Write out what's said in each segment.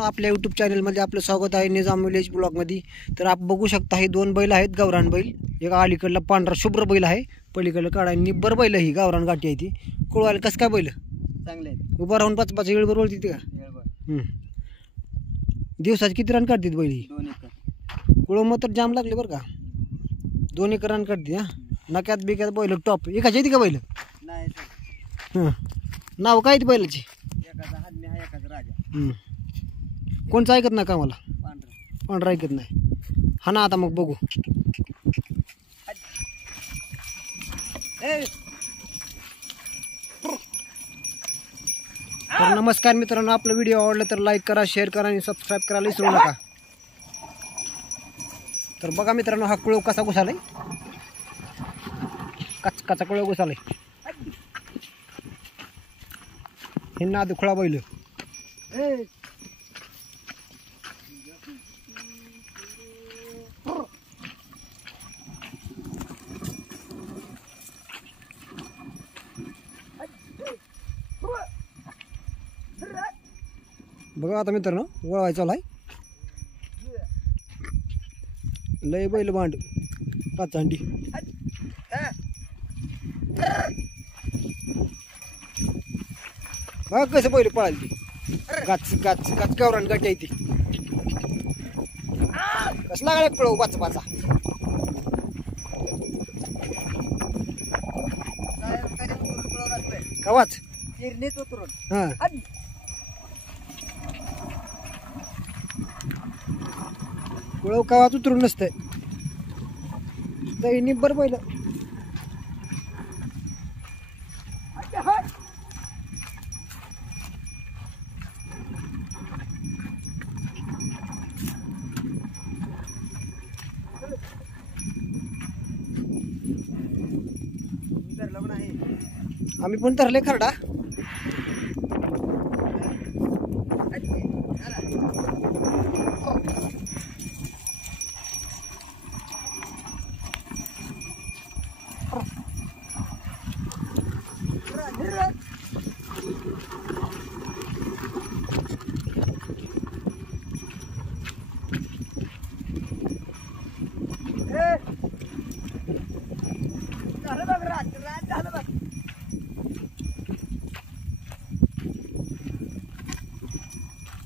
आपल्या यूट्यूब चॅनलमध्ये आपलं स्वागत आहे निजाम विलेज ब्लॉगमध्ये। तर आपण बघू शकता हे दोन बैल आहेत गावरान बैल। एक अलीकडला पांढरा शुभ्र बैल आहे, पलीकडला काळा निब्बर बैल ही गावरान गाठी आहे ती। कुळवाले कसं काय बैल चांगले आहेत, उभा राहून पाच पाच वेळ बरोबर तिथे का दिवसाची किती रन काढतात बैल ही? 2 एकर कुळ मग तर जाम लागले बरं का, 2 एकर रन काढते। हा नक्यात बिक्यात बैल टॉप एकाची येते का बैल? नाही सर, हां नाव काय ती बैलाची? एकाचा हादमी आहे, एकाचा राजा। कोणचं ऐकत नाही का मला? पांढरा पांढरा ऐकत नाही। हा ना आता मग बघू। तर नमस्कार मित्रांनो, आपला व्हिडिओ आवडला तर लाईक करा, शेअर करा आणि सबस्क्राईब करायला विसरू नका। तर बघा मित्रांनो, हा कुळव कसा घुसालाय, कचा कुळव घुसालाय। हे ना दुखळा बैल बघा आता मित्रांनो, वळवायचा आहे लय बैल भांड पाचांडी। बघा कसं बैल पळाली ती, गाच गाच गाच गावरान गाठी आहे ती। कसला लागला पळव पाच पाचा कवाच किरणीत उतरून हा कुळव कवाच उतरून नसतंय, तरी निब्बर बैल। आम्ही पण धरले खरडा।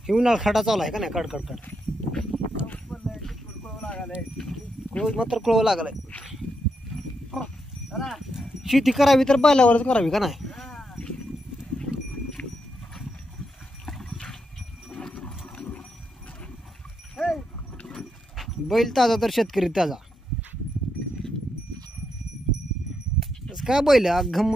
हे उन्हाळा खडा चालू आहे का नाही, कड कड कड क्लोज मात्र क्लोव लागलाय। शेती करावी तर बैलावरच करावी का नाही? बैल ताजा तर शेतकरी ताजा। काय बैल अघम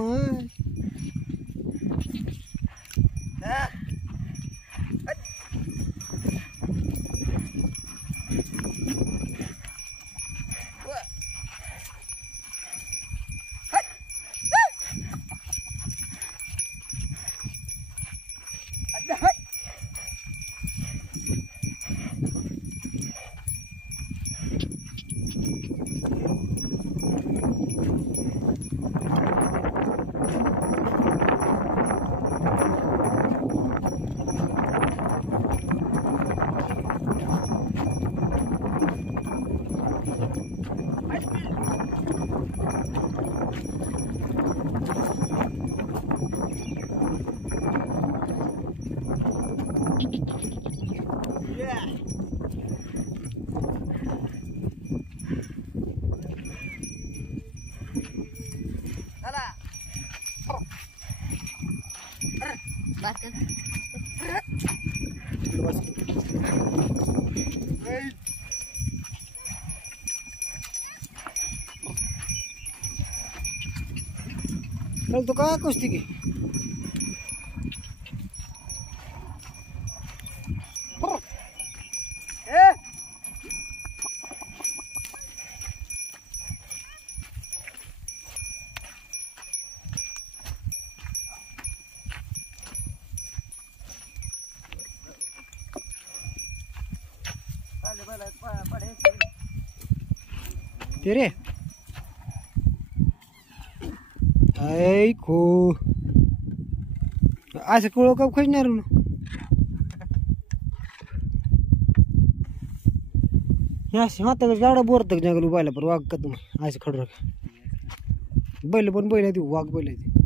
तो का कुस्ती की तेरे आई को असं कुळ का खोजणार हे असे हाताकडे गाडा बोरतं जंगल बैला पर वाघ का तुम्ही असं खडू बैल पण बैल आहे ती वाघ बैल आहे ती